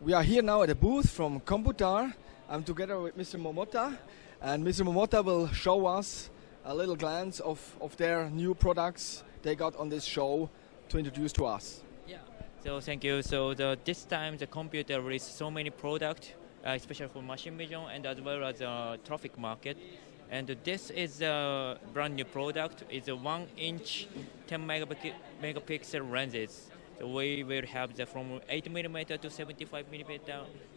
We are here now at a booth from Computar. I'm together with Mr. Momota, and Mr. Momota will show us a little glance of their new products they got on this show to introduce to us. Yeah, so thank you. So this time the computer released so many products, especially for machine vision and as well as traffic market. And this is a brand new product. It's a 1-inch 10 megapixel lenses. So we will have the from 8mm to 75mm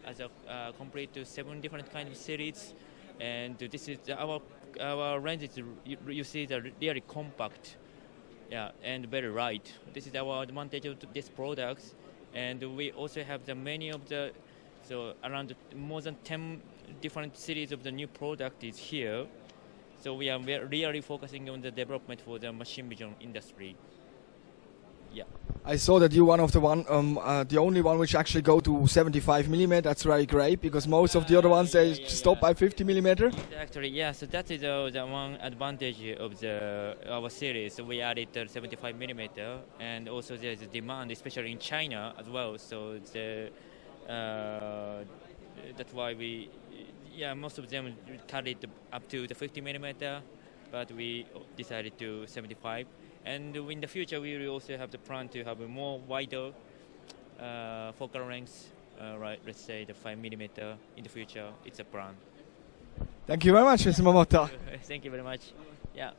as a complete to 7 different kind of series. And this is our lenses. You see, they're really compact, yeah, and very light. This is our advantage of these products. And we also have the many of the around more than 10 different series of the new product is here. So we are really focusing on the development for the machine vision industry. Yeah. I saw that you're one of the only one which actually go to 75mm. That's very great because most of the other ones they stop by 50mm. Actually, yeah. So that is the one advantage of our series. So we added 75mm, and also there's a demand, especially in China as well. So that's why most of them carried up to the 50mm, but we decided to 75. And in the future, we will also have the plan to have a more wider focal length, right? Let's say the 5mm in the future. It's a plan. Thank you very much, Mr. Momota. Thank you very much. Yeah.